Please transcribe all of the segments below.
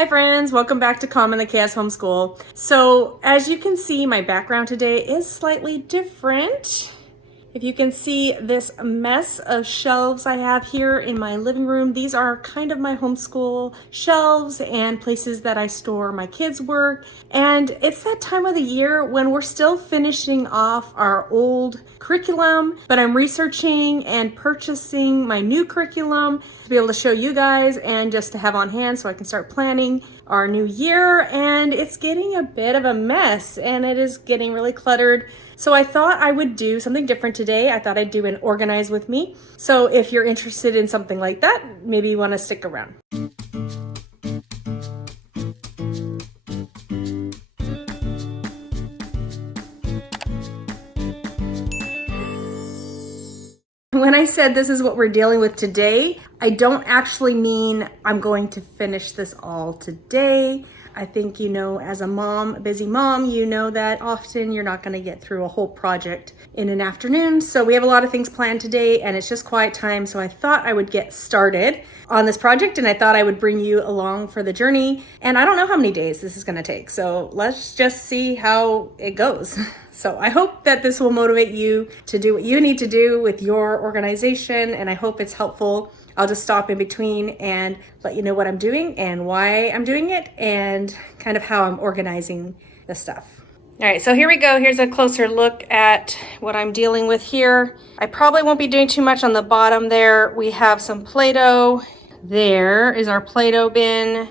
Hi friends, welcome back to Calm in the Chaos Homeschool. So as you can see, my background today is slightly different. If you can see this mess of shelves I have here in my living room, these are kind of my homeschool shelves and places that I store my kids' work. And it's that time of the year when we're still finishing off our old curriculum, but I'm researching and purchasing my new curriculum to be able to show you guys and just to have on hand so I can start planning our new year. And it's getting a bit of a mess and it is getting really cluttered. So I thought I would do something different today. I thought I'd do an organize with me. So if you're interested in something like that, maybe you want to stick around. When I said this is what we're dealing with today, I don't actually mean I'm going to finish this all today. I think, as a mom, a busy mom, you know that often you're not going to get through a whole project in an afternoon. So we have a lot of things planned today and it's just quiet time. So I thought I would get started on this project and I thought I would bring you along for the journey. And I don't know how many days this is going to take. So let's just see how it goes. So I hope that this will motivate you to do what you need to do with your organization. And I hope it's helpful. I'll just stop in between and let you know what I'm doing and why I'm doing it and kind of how I'm organizing the stuff. All right, so here we go. Here's a closer look at what I'm dealing with here. I probably won't be doing too much on the bottom there. We have some Play-Doh. There is our Play-Doh bin.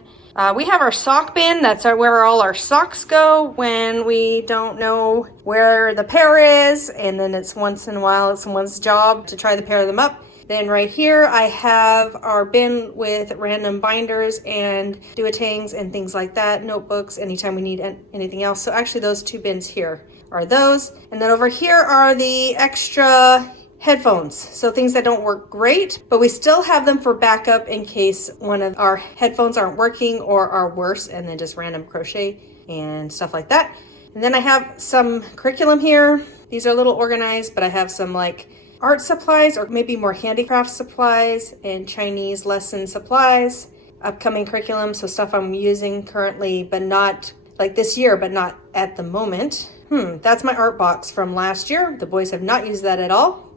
We have our sock bin. That's where all our socks go when we don't know where the pair is. And then it's once in a while, it's someone's job to try to pair them up. Then right here, I have our bin with random binders and do-a-tangs and things like that, notebooks, anytime we need anything else. So actually those two bins here are those. And then over here are the extra headphones. So things that don't work great, but we still have them for backup in case one of our headphones aren't working or are worse, and then just random crochet and stuff like that. And then I have some curriculum here. These are a little organized, but I have some like art supplies or maybe more handicraft supplies and Chinese lesson supplies, upcoming curriculum, so stuff I'm using currently, but not like this year, but not at the moment. That's my art box from last year. The boys have not used that at all.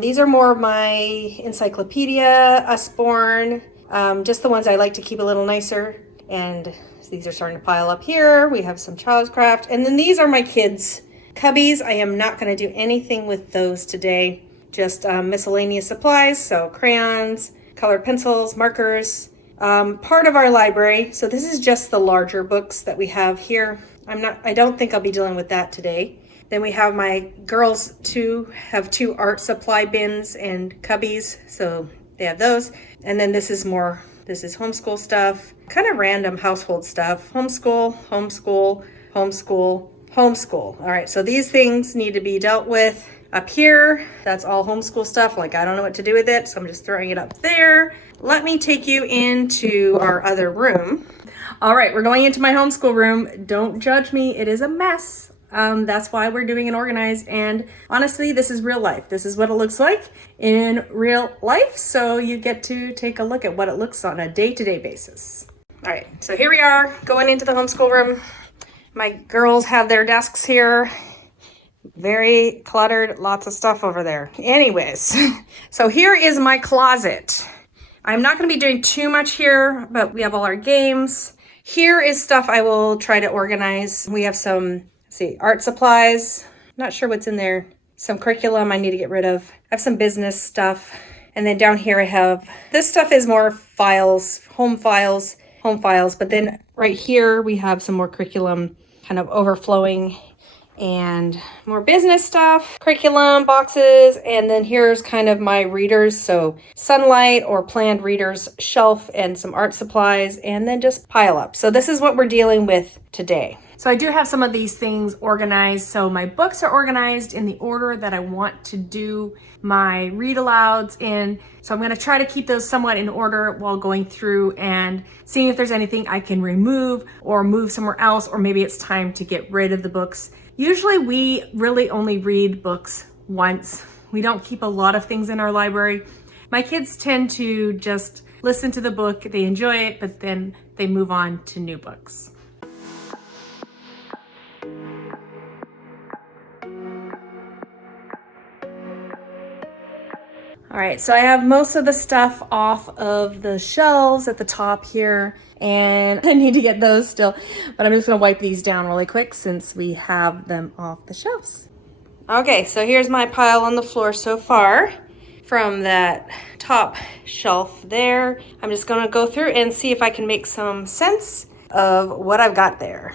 These are more of my encyclopedia, Usborne, just the ones I like to keep a little nicer. And these are starting to pile up here. We have some child's craft. And then these are my kids' cubbies. I am not going to do anything with those today. Just miscellaneous supplies, so crayons, colored pencils, markers, part of our library. So this is just the larger books that we have here. I don't think I'll be dealing with that today. Then we have my girls have two art supply bins and cubbies, so they have those. And then this is homeschool stuff, kind of random household stuff. Homeschool, homeschool, homeschool, homeschool. All right, so these things need to be dealt with. Up here, that's all homeschool stuff. Like, I don't know what to do with it, so I'm just throwing it up there. Let me take you into our other room. All right, we're going into my homeschool room. Don't judge me, it is a mess. That's why we're doing an organized, and honestly, this is real life. This is what it looks like in real life, so you get to take a look at what it looks on a day-to-day basis. All right, so here we are going into the homeschool room. My girls have their desks here. Very cluttered, lots of stuff over there. Anyways, so here is my closet. I'm not going to be doing too much here, but we have all our games. Here is stuff I will try to organize. We have some, art supplies. Not sure what's in there. Some curriculum I need to get rid of. I have some business stuff. And then down here I have, this stuff is more files, home files. But then right here we have some more curriculum kind of overflowing and more business stuff, curriculum boxes, and then here's kind of my readers, so sunlight or planned readers shelf and some art supplies, and then just pile up. So this is what we're dealing with today. So I do have some of these things organized. So my books are organized in the order that I want to do my read alouds in. So I'm going to try to keep those somewhat in order while going through and seeing if there's anything I can remove or move somewhere else, or maybe it's time to get rid of the books. Usually we really only read books once. We don't keep a lot of things in our library. My kids tend to just listen to the book, they enjoy it, but then they move on to new books. All right, so I have most of the stuff off of the shelves at the top here, and I need to get those still, but I'm just gonna wipe these down really quick since we have them off the shelves. Okay, so here's my pile on the floor so far from that top shelf there. I'm just gonna go through and see if I can make some sense of what I've got there.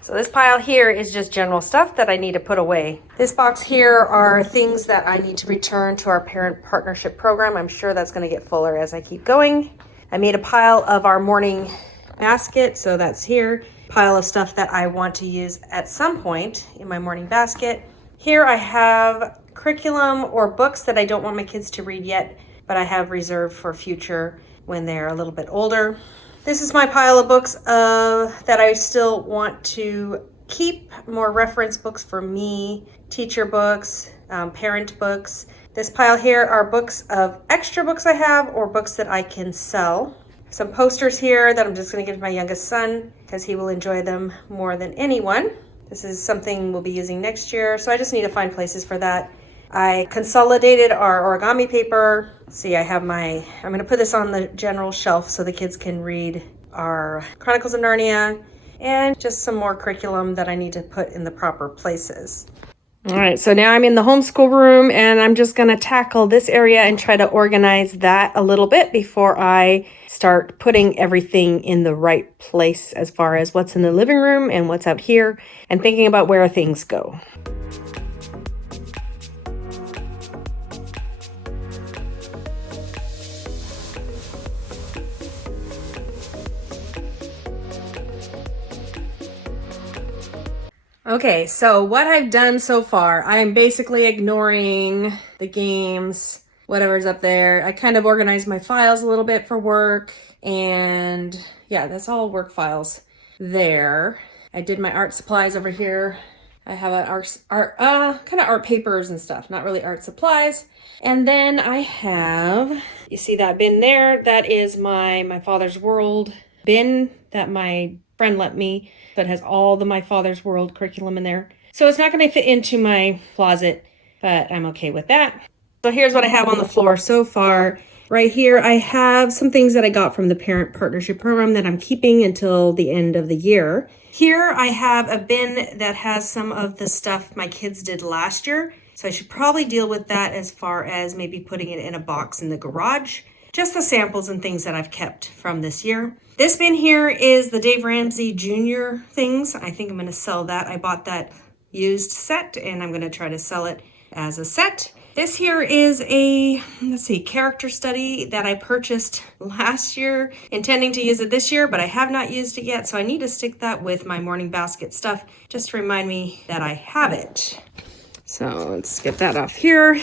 So this pile here is just general stuff that I need to put away. This box here are things that I need to return to our parent partnership program. I'm sure that's going to get fuller as I keep going. I made a pile of our morning basket, so that's here. Pile of stuff that I want to use at some point in my morning basket. Here I have curriculum or books that I don't want my kids to read yet, but I have reserved for future when they're a little bit older. This is my pile of books that I still want to keep, more reference books for me, teacher books, parent books. This pile here are books of extra books I have or books that I can sell. Some posters here that I'm just going to give to my youngest son because he will enjoy them more than anyone. This is something we'll be using next year, so I just need to find places for that. I consolidated our origami paper. See, I'm going to put this on the general shelf so the kids can read our Chronicles of Narnia and just some more curriculum that I need to put in the proper places. All right, so now I'm in the homeschool room and I'm just going to tackle this area and try to organize that a little bit before I start putting everything in the right place as far as what's in the living room and what's out here and thinking about where things go. Okay, so what I've done so far, I am basically ignoring the games, whatever's up there. I kind of organized my files a little bit for work, and yeah, that's all work files there. I did my art supplies over here. I have kind of art papers and stuff, not really art supplies. And then I have, you see that bin there? That is my Father's World bin that my friend lent me. That has all the My Father's World curriculum in there. So it's not going to fit into my closet, but I'm okay with that. So here's what I have on the floor so far. Right here, I have some things that I got from the Parent Partnership Program that I'm keeping until the end of the year. Here I have a bin that has some of the stuff my kids did last year. So I should probably deal with that as far as maybe putting it in a box in the garage. Just the samples and things that I've kept from this year. This bin here is the Dave Ramsey Jr. things. I think I'm going to sell that. I bought that used set and I'm going to try to sell it as a set. This here is a, character study that I purchased last year, intending to use it this year, but I have not used it yet. So I need to stick that with my morning basket stuff just to remind me that I have it. So let's get that off here.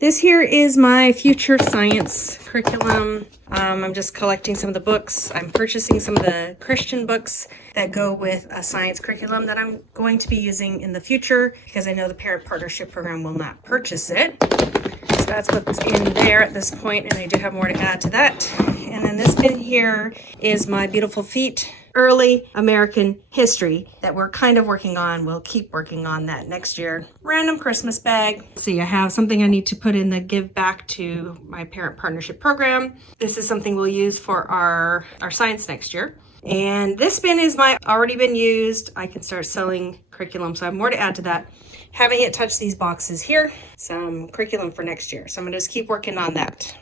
This here is my future science curriculum. I'm just collecting some of the books. I'm purchasing some of the Christian books that go with a science curriculum that I'm going to be using in the future because I know the Parent Partnership Program will not purchase it. So that's what's in there at this point, and I do have more to add to that. And then this bin here is my Beautiful Feet early American history that we're kind of working on. We'll keep working on that next year. Random Christmas bag. See, I have something I need to put in the give back to my Parent Partnership Program. This is something we'll use for our science next year. And this bin is my already been used. I can start selling curriculum, so I have more to add to that. Haven't yet touched these boxes here. Some curriculum for next year. So I'm gonna just keep working on that.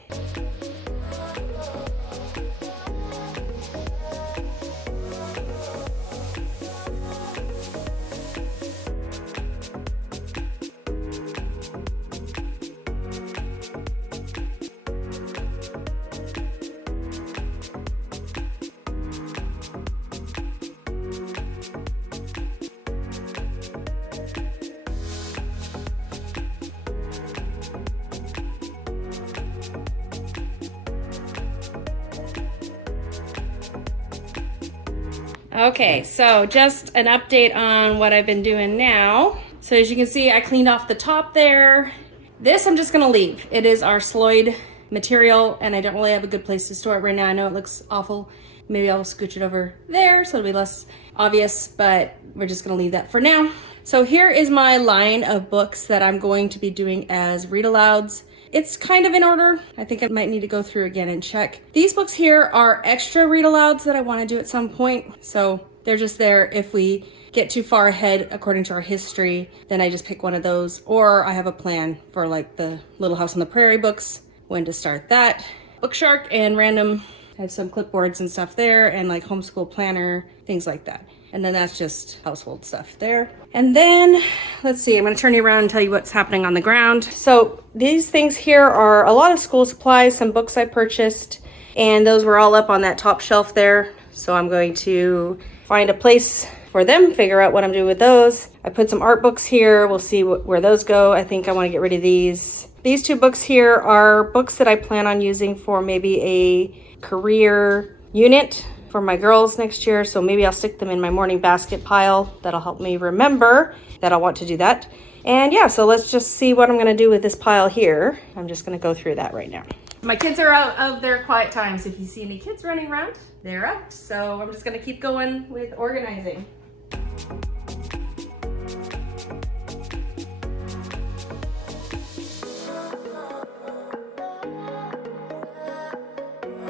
Okay, so just an update on what I've been doing now. So as you can see, I cleaned off the top there. This I'm just gonna leave. It is our Sloyd material and I don't really have a good place to store it right now. I know it looks awful. Maybe I'll scooch it over there so it'll be less obvious, but we're just gonna leave that for now. So here is my line of books that I'm going to be doing as read alouds. It's kind of in order. I think I might need to go through again and check. These books here are extra read alouds that I want to do at some point. So they're just there if we get too far ahead according to our history, then I just pick one of those, or I have a plan for like the Little House on the Prairie books, when to start that. Bookshark and random, I have some clipboards and stuff there, and like homeschool planner, things like that. And then that's just household stuff there. And then, let's see, I'm gonna turn you around and tell you what's happening on the ground. So these things here are a lot of school supplies, some books I purchased, and those were all up on that top shelf there. So I'm going to find a place for them, figure out what I'm doing with those. I put some art books here. We'll see where those go. I think I wanna get rid of these. These two books here are books that I plan on using for maybe a career unit for my girls next year, so maybe I'll stick them in my morning basket pile. That'll help me remember that I want to do that. And yeah, so let's just see what I'm gonna do with this pile here. I'm just gonna go through that right now. My kids are out of their quiet times. If you see any kids running around, they're out. So I'm just gonna keep going with organizing.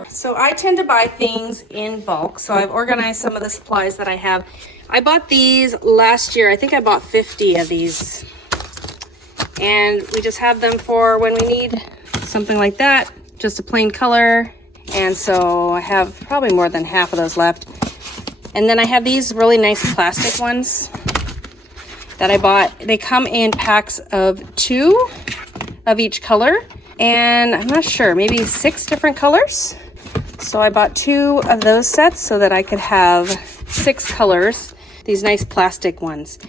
So I tend to buy things in bulk. So I've organized some of the supplies that I have. I bought these last year. I think I bought 50 of these. And we just have them for when we need something like that. Just a plain color. And so I have probably more than half of those left. And then I have these really nice plastic ones that I bought. They come in packs of 2 of each color. And I'm not sure, maybe 6 different colors. So I bought 2 of those sets so that I could have 6 colors, these nice plastic ones.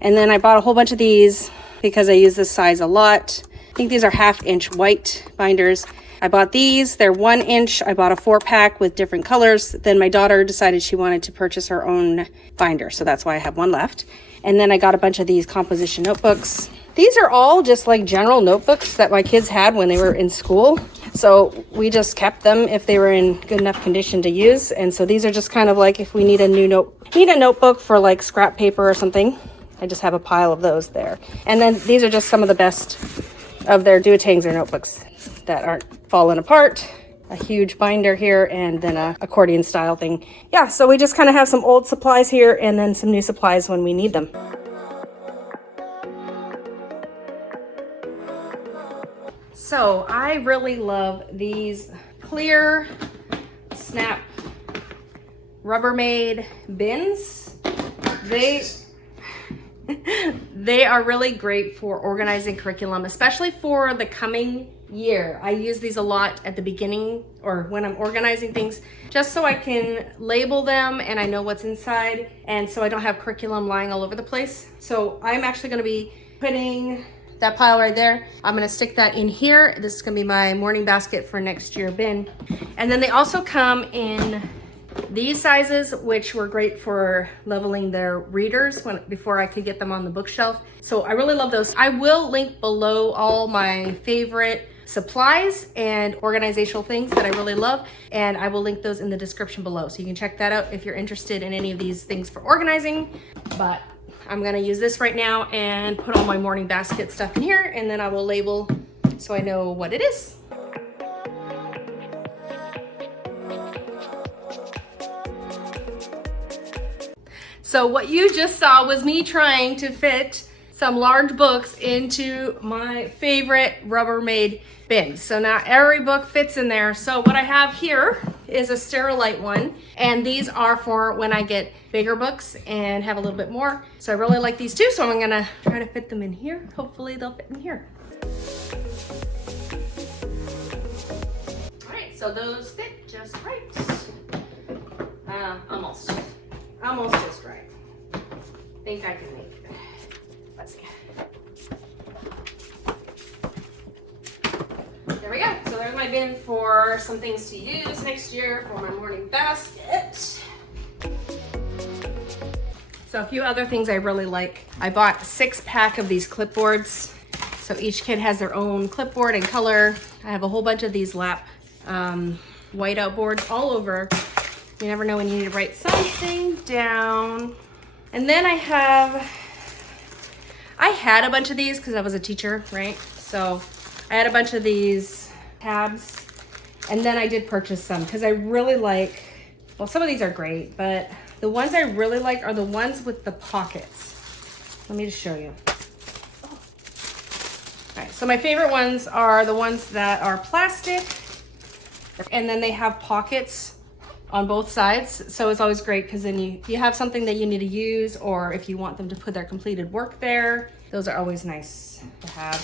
And then I bought a whole bunch of these because I use this size a lot. I think these are 1/2 inch white binders. I bought these, they're 1 inch. I bought a 4-pack with different colors. Then my daughter decided she wanted to purchase her own binder, so that's why I have 1 left. And then I got a bunch of these composition notebooks. These are all just like general notebooks that my kids had when they were in school. So we just kept them if they were in good enough condition to use. And so these are just kind of like if we need a notebook for like scrap paper or something. I just have a pile of those there. And then these are just some of the best of their do-it-tangs or notebooks that aren't falling apart. A huge binder here and then a accordion style thing. Yeah, so we just kind of have some old supplies here and then some new supplies when we need them. So I really love these clear snap Rubbermaid bins. They are really great for organizing curriculum, especially for the coming year. I use these a lot at the beginning or when I'm organizing things, just so I can label them and I know what's inside, and so I don't have curriculum lying all over the place. So I'm actually going to be putting that pile right there. I'm gonna stick that in here. This is gonna be my morning basket for next year bin. And then they also come in these sizes, which were great for leveling their readers before I could get them on the bookshelf. So I really love those. I will link below all my favorite supplies and organizational things that I really love, and I will link those in the description below. So you can check that out if you're interested in any of these things for organizing. But I'm gonna use this right now and put all my morning basket stuff in here, and then I will label so I know what it is. So what you just saw was me trying to fit some large books into my favorite Rubbermaid bins. So now every book fits in there. So what I have here is a Sterilite one, and these are for when I get bigger books and have a little bit more. So I really like these too, so I'm gonna try to fit them in here. Hopefully they'll fit in here. All right, so those fit just right. Almost just right. Think I can make it. Let's see. There we go. So there's my bin for some things to use next year for my morning basket. So a few other things I really like. I bought a 6-pack of these clipboards. So each kid has their own clipboard and color. I have a whole bunch of these lap whiteout boards all over. You never know when you need to write something down. And then I had a bunch of these because I was a teacher, right? So I had a bunch of these tabs, and then I did purchase some because I really like, well, some of these are great, but the ones I really like are the ones with the pockets. Let me just show you. All right, so my favorite ones are the ones that are plastic, and then they have pockets on both sides. So it's always great because then you have something that you need to use, or if you want them to put their completed work there, those are always nice to have.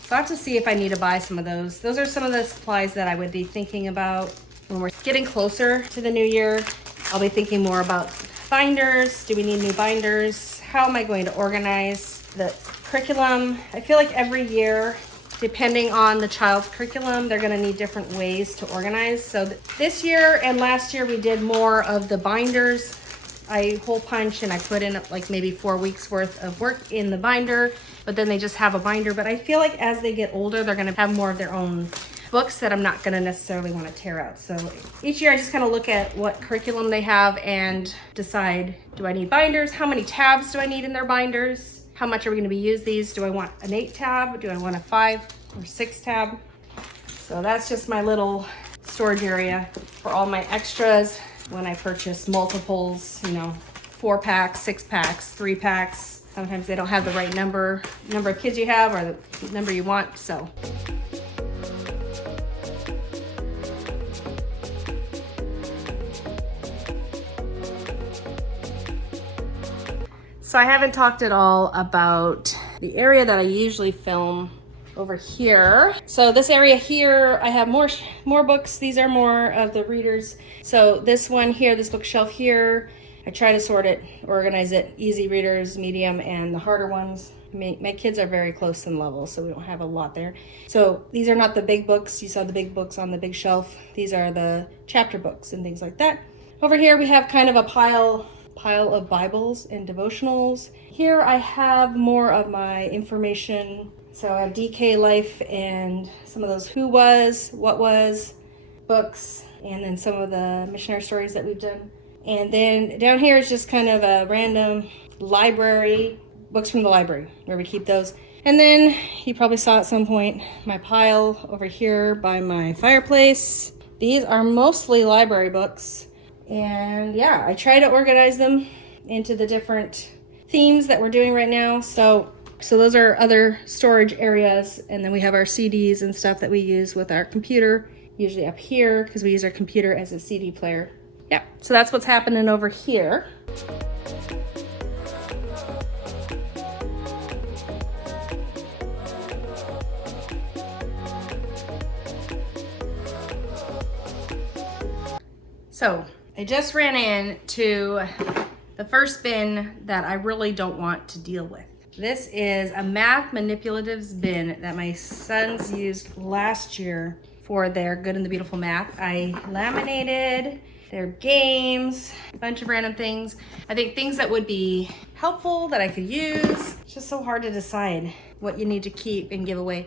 So I have to see if I need to buy some of those. Those are some of the supplies that I would be thinking about when we're getting closer to the new year. I'll be thinking more about binders. Do we need new binders? How am I going to organize the curriculum? I feel like every year, depending on the child's curriculum, they're gonna need different ways to organize. So this year and last year, we did more of the binders. I hole punch and I put in like maybe 4 weeks worth of work in the binder, but then they just have a binder. But I feel like as they get older, they're gonna have more of their own books that I'm not gonna necessarily wanna tear out. So each year I just kind of look at what curriculum they have and decide, do I need binders? How many tabs do I need in their binders? How much are we gonna be use these? Do I want an 8 tab? Do I want a 5 or 6 tab? So that's just my little storage area for all my extras when I purchase multiples, 4 packs, 6 packs, 3 packs. Sometimes they don't have the right number of kids you have or the number you want, so. So I haven't talked at all about the area that I usually film over here. So this area here, I have more books. These are more of the readers. So this one here, this bookshelf here, I try to sort it, organize it, easy readers, medium, and the harder ones. My kids are very close in level, so we don't have a lot there. So these are not the big books. You saw the big books on the big shelf. These are the chapter books and things like that. Over here we have kind of a pile of Bibles and devotionals. Here I have more of my information. So I have DK Life and some of those who was, what was books, and then some of the missionary stories that we've done. And then down here is just kind of a random library, books from the library where we keep those. And then you probably saw at some point my pile over here by my fireplace. These are mostly library books. And yeah, I try to organize them into the different themes that we're doing right now. So those are other storage areas. And then we have our CDs and stuff that we use with our computer, usually up here because we use our computer as a CD player. Yeah, so that's what's happening over here. So I just ran into the first bin that I really don't want to deal with. This is a math manipulatives bin that my sons used last year for their Good and the Beautiful math. I laminated their games, a bunch of random things. I think things that would be helpful that I could use. It's just so hard to decide what you need to keep and give away.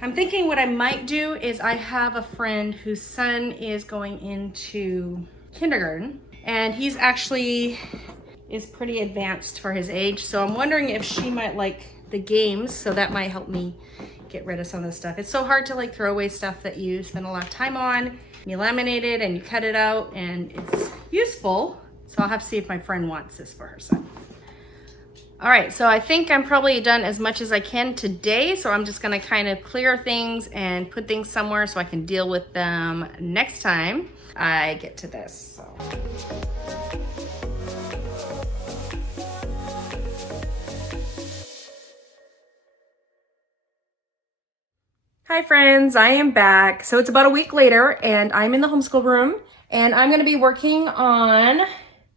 I'm thinking what I might do is I have a friend whose son is going into kindergarten, and he's actually is pretty advanced for his age. So I'm wondering if she might like the games, so that might help me get rid of some of the stuff. It's so hard to like throw away stuff that you spend a lot of time on. You laminate it and you cut it out and it's useful. So I'll have to see if my friend wants this for her son. All right, so I think I'm probably done as much as I can today. So I'm just gonna kind of clear things and put things somewhere so I can deal with them next time I get to this. So. Hi friends, I am back. So it's about a week later and I'm in the homeschool room and I'm gonna be working on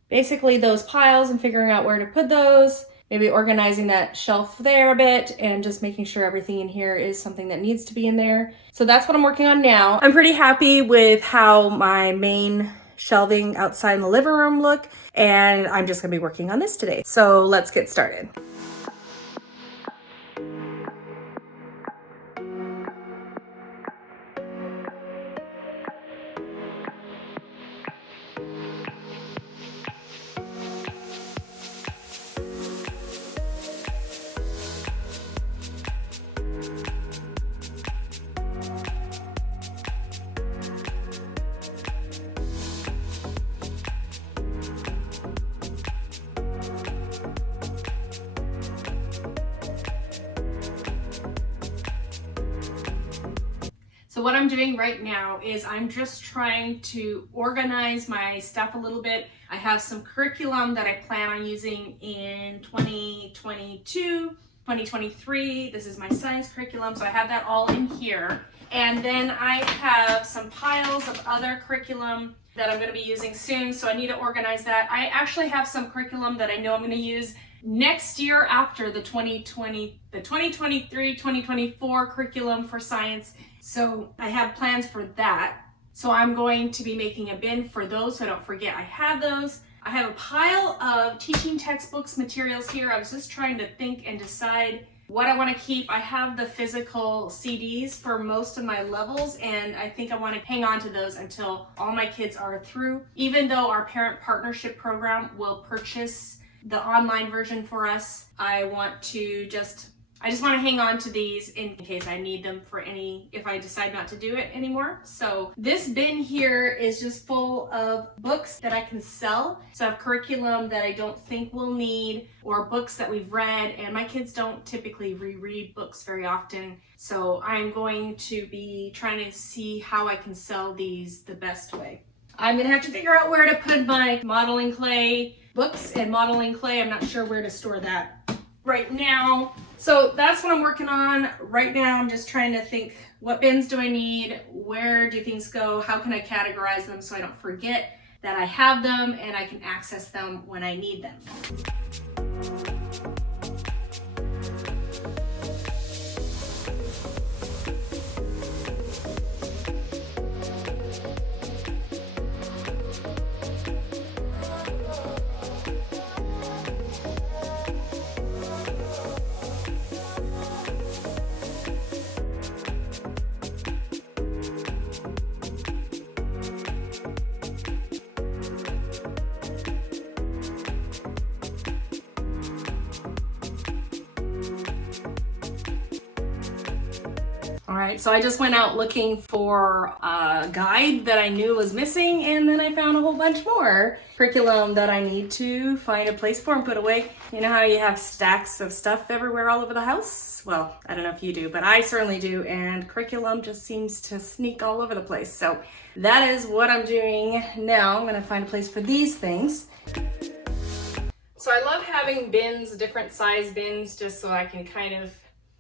basically those piles and figuring out where to put those, maybe organizing that shelf there a bit and just making sure everything in here is something that needs to be in there. So that's what I'm working on now. I'm pretty happy with how my main shelving outside in the living room look, and I'm just gonna be working on this today. So let's get started. So what I'm doing right now is I'm just trying to organize my stuff a little bit. I have some curriculum that I plan on using in 2022, 2023. This is my science curriculum, so I have that all in here. And then I have some piles of other curriculum that I'm going to be using soon, so I need to organize that. I actually have some curriculum that I know I'm going to use next year after the 2023-2024 curriculum for science. So I have plans for that. So I'm going to be making a bin for those so I don't forget I have those. I have a pile of teaching textbooks materials here. I was just trying to think and decide what I want to keep. I have the physical CDs for most of my levels, and I think I want to hang on to those until all my kids are through. Even though our parent partnership program will purchase the online version for us, I just want to hang on to these in case I need them for if I decide not to do it anymore. So this bin here is just full of books that I can sell. So I have curriculum that I don't think we'll need, or books that we've read, and my kids don't typically reread books very often. So I'm going to be trying to see how I can sell these the best way. I'm gonna have to figure out where to put my modeling clay books and modeling clay. I'm not sure where to store that right now. So that's what I'm working on right now. I'm just trying to think, what bins do I need? Where do things go? How can I categorize them so I don't forget that I have them and I can access them when I need them? All right, so I just went out looking for a guide that I knew was missing, and then I found a whole bunch more curriculum that I need to find a place for and put away. You know how you have stacks of stuff everywhere all over the house? Well, I don't know if you do, but I certainly do, and curriculum just seems to sneak all over the place. So that is what I'm doing now. I'm gonna find a place for these things. So I love having bins, different size bins, just so I can kind of,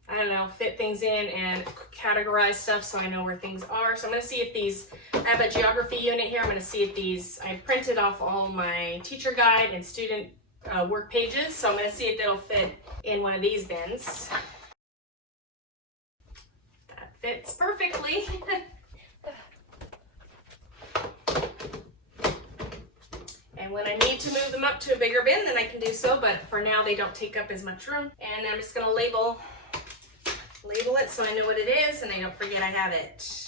I don't know, fit things in and categorize stuff so I know where things are. So I'm gonna see if these, I have a geography unit here. I'm gonna see if these, I printed off all my teacher guide and student work pages. So I'm gonna see if it'll fit in one of these bins. That fits perfectly. And when I need to move them up to a bigger bin, then I can do so, but for now they don't take up as much room. And I'm just gonna label it so I know what it is and I don't forget I have it.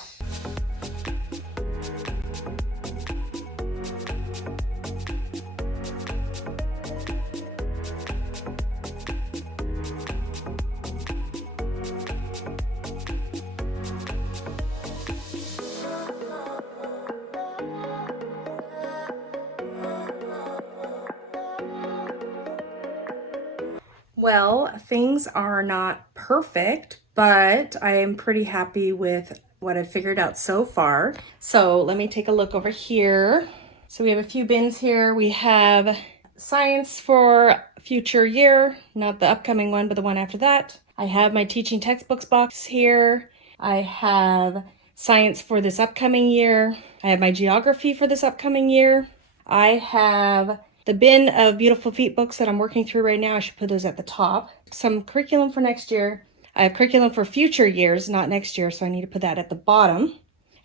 Well, things are not perfect, but I am pretty happy with what I've figured out so far. So let me take a look over here. So we have a few bins here. We have science for future year, not the upcoming one, but the one after that. I have my teaching textbooks box here. I have science for this upcoming year. I have my geography for this upcoming year. I have the bin of Beautiful Feet books that I'm working through right now. I should put those at the top. Some curriculum for next year. I have curriculum for future years, not next year, so I need to put that at the bottom.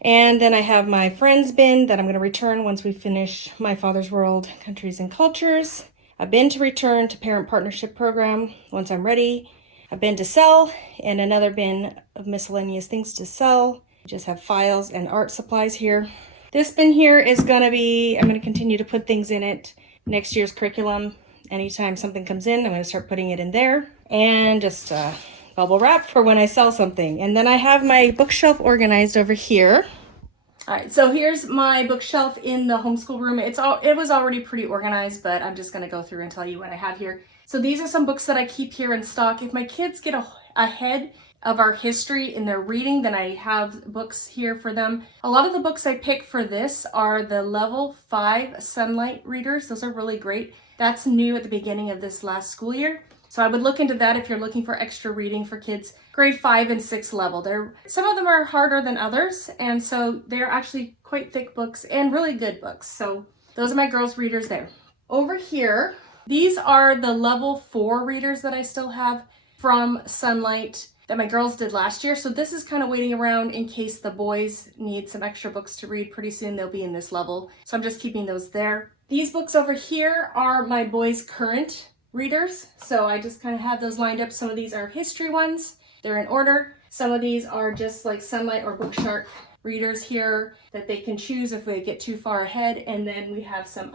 And then I have my friends bin that I'm going to return once we finish My Father's World, Countries and Cultures. A bin to return to Parent Partnership Program once I'm ready. A bin to sell, and another bin of miscellaneous things to sell. I just have files and art supplies here. This bin here is going to be, I'm going to continue to put things in it. Next year's curriculum. Anytime something comes in, I'm going to start putting it in there. And just bubble wrap for when I sell something. And then I have my bookshelf organized over here. All right, so here's my bookshelf in the homeschool room. It was already pretty organized, but I'm just going to go through and tell you what I have here. So these are some books that I keep here in stock. If my kids get ahead of our history in their reading, then I have books here for them. A lot of the books I pick for this are the level 5 Sunlight readers. Those are really great. That's new at the beginning of this last school year. So I would look into that if you're looking for extra reading for kids grade 5 and 6 level. Some of them are harder than others, and so they're actually quite thick books and really good books. So those are my girls' readers there. Over here, these are the level 4 readers that I still have from Sunlight that my girls did last year. So this is kind of waiting around in case the boys need some extra books to read. Pretty soon they'll be in this level. So I'm just keeping those there. These books over here are my boys' current readers. So I just kind of have those lined up. Some of these are history ones. They're in order. Some of these are just like Sunlight or Bookshark readers here that they can choose if they get too far ahead. And then we have some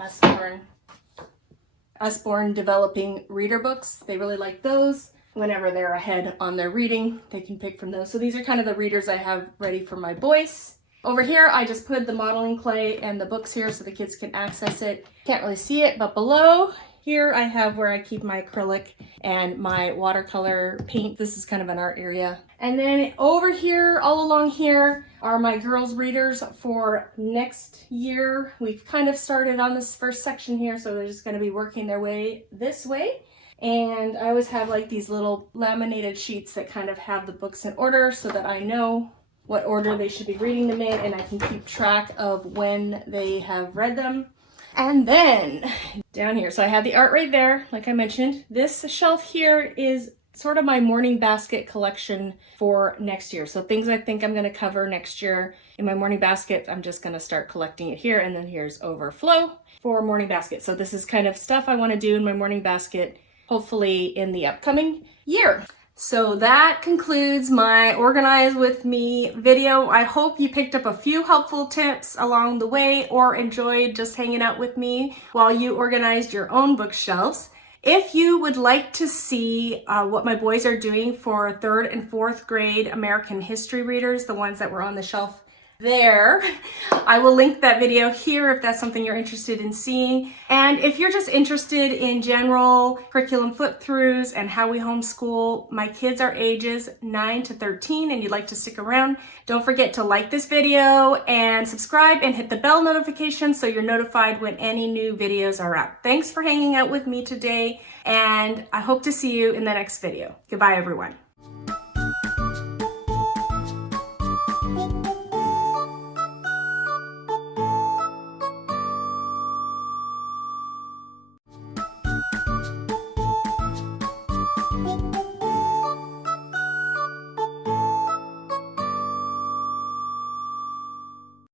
Usborne developing reader books. They really like those. Whenever they're ahead on their reading, they can pick from those. So these are kind of the readers I have ready for my boys. Over here, I just put the modeling clay and the books here so the kids can access it. Can't really see it, but below here I have where I keep my acrylic and my watercolor paint. This is kind of an art area. And then over here, all along here, are my girls' readers for next year. We've kind of started on this first section here, so they're just going to be working their way this way. And I always have like these little laminated sheets that kind of have the books in order so that I know what order they should be reading them in, and I can keep track of when they have read them. And then down here, so I have the art right there, like I mentioned. This shelf here is sort of my morning basket collection for next year. So things I think I'm going to cover next year in my morning basket, I'm just going to start collecting it here. And then here's overflow for morning basket. So this is kind of stuff I want to do in my morning basket, hopefully in the upcoming year. So that concludes my Organize With Me video. I hope you picked up a few helpful tips along the way or enjoyed just hanging out with me while you organized your own bookshelves. If you would like to see what my boys are doing for 3rd and 4th grade American history readers, the ones that were on the shelf there, I will link that video here if that's something you're interested in seeing. And if you're just interested in general curriculum flip-throughs and how we homeschool, my kids are ages 9 to 13 and you'd like to stick around, don't forget to like this video and subscribe and hit the bell notification so you're notified when any new videos are out. Thanks for hanging out with me today, and I hope to see you in the next video. Goodbye, everyone.